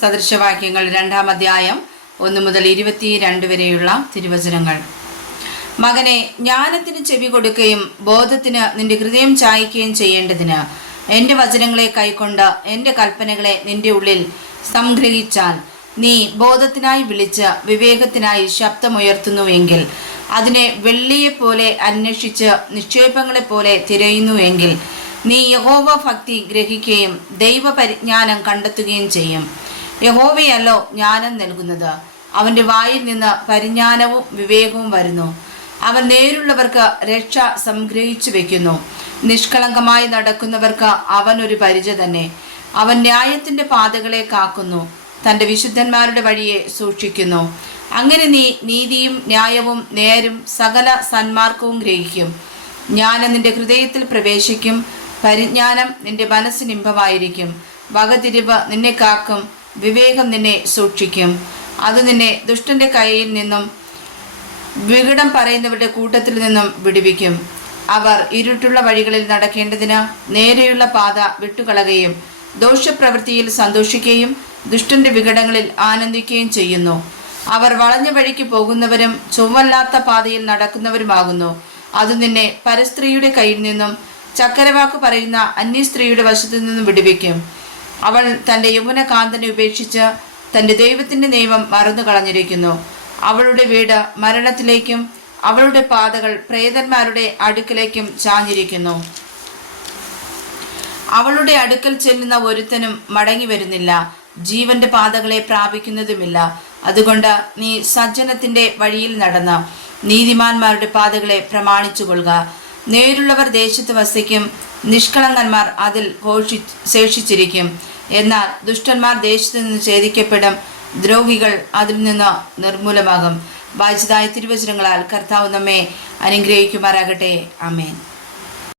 സദൃശവാക്യങ്ങൾ 2-ാം അധ്യായം 1 മുതൽ 22 വരെയുള്ള തിരുവചനങ്ങൾ. മകനെ, ജ്ഞാനത്തിന് ചെവി കൊടുക്കുകയും ബോധത്തിന് നിന്റെ ഹൃദയം ചായ്ക്കുകയും ചെയ്യേണ്ടതിന് എൻ്റെ വചനങ്ങളെ കൈക്കൊണ്ട് എൻ്റെ കൽപ്പനകളെ നിന്റെ ഉള്ളിൽ സംഗ്രഹിച്ചാൽ നീ ബോധത്തിനായി വിളിച്ച് വിവേകത്തിനായി ശബ്ദമുയർത്തുന്നുവെങ്കിൽ, അതിനെ വെള്ളിയെപ്പോലെ അന്വേഷിച്ച് നിക്ഷേപങ്ങളെപ്പോലെ തിരയുന്നുവെങ്കിൽ, നീ യഹോവ ഭക്തി ഗ്രഹിക്കുകയും ദൈവപരിജ്ഞാനം കണ്ടെത്തുകയും ചെയ്യും. യഹോവയല്ലോ ജ്ഞാനം നൽകുന്നത്. അവൻ്റെ വായിൽ നിന്ന് പരിജ്ഞാനവും വിവേകവും വരുന്നു. അവൻ നേരുള്ളവർക്ക് രക്ഷ സംഗ്രഹിച്ചു വെക്കുന്നു. നിഷ്കളങ്കമായി നടക്കുന്നവർക്ക് അവൻ ഒരു പരിച തന്നെ. അവൻ ന്യായത്തിൻ്റെ പാതകളെ കാക്കുന്നു, തൻ്റെ വിശുദ്ധന്മാരുടെ വഴിയെ സൂക്ഷിക്കുന്നു. അങ്ങനെ നീ നീതിയും ന്യായവും നേരും സകല സന്മാർഗവും ഗ്രഹിക്കും. ജ്ഞാനം നിന്റെ ഹൃദയത്തിൽ പ്രവേശിക്കും, പരിജ്ഞാനം നിന്റെ മനസ്സിനിമ്പമായിരിക്കും. വകതിരിവ് നിന്നെ കാക്കും, വിവേകം നിന്നെ സൂക്ഷിക്കും. അത് നിന്നെ ദുഷ്ടന്റെ കയ്യിൽ നിന്നും വികടം പറയുന്നവരുടെ കൂട്ടത്തിൽ നിന്നും വിടുവിക്കും. അവർ ഇരുട്ടുള്ള വഴികളിൽ നടക്കേണ്ടതിന് നേരെയുള്ള പാത വിട്ടുകളയുകയും ദോഷപ്രവൃത്തിയിൽ സന്തോഷിക്കുകയും ദുഷ്ടന്റെ വികടങ്ങളിൽ ആനന്ദിക്കുകയും ചെയ്യുന്നു. അവർ വളഞ്ഞ വഴിക്ക് പോകുന്നവരും ചൊവ്വല്ലാത്ത പാതയിൽ നടക്കുന്നവരുമാകുന്നു. അത് നിന്നെ പരസ്ത്രീയുടെ കയ്യിൽ നിന്നും ചക്കരവാക്ക് പറയുന്ന അന്യസ്ത്രീയുടെ വശത്തു നിന്നും വിടുവിക്കും. അവൾ തൻ്റെ യൗവന കാന്തനെ ഉപേക്ഷിച്ച് തൻ്റെ ദൈവത്തിൻ്റെ നിയമം മറന്നു കളഞ്ഞിരിക്കുന്നു. അവളുടെ വീട് മരണത്തിലേക്കും അവളുടെ പാതകൾ പ്രേതന്മാരുടെ അടുക്കലേക്കും ചാഞ്ഞിരിക്കുന്നു. അവളുടെ അടുക്കൽ ചെല്ലുന്ന ഒരുത്തനും മടങ്ങി വരുന്നില്ല, ജീവന്റെ പാതകളെ പ്രാപിക്കുന്നതുമില്ല. അതുകൊണ്ട് നീ സജ്ജനത്തിന്റെ വഴിയിൽ നടന്ന് നീതിമാന്മാരുടെ പാതകളെ പ്രമാണിച്ചു കൊള്ളുക. നേരുള്ളവർ ദേശത്ത് വസിക്കും, നിഷ്കളങ്കന്മാർ അതിൽ ശേഷിച്ചിരിക്കും. എന്നാൽ ദുഷ്ടന്മാർ ദേശത്ത് നിന്ന് ഛേദിക്കപ്പെടും, ദ്രോഹികൾ അതിൽ നിന്ന് നിർമൂലമാകും. വായിച്ചതായ തിരുവചനങ്ങളാൽ കർത്താവ് നമ്മെ അനുഗ്രഹിക്കുമാറാകട്ടെ. ആമേൻ.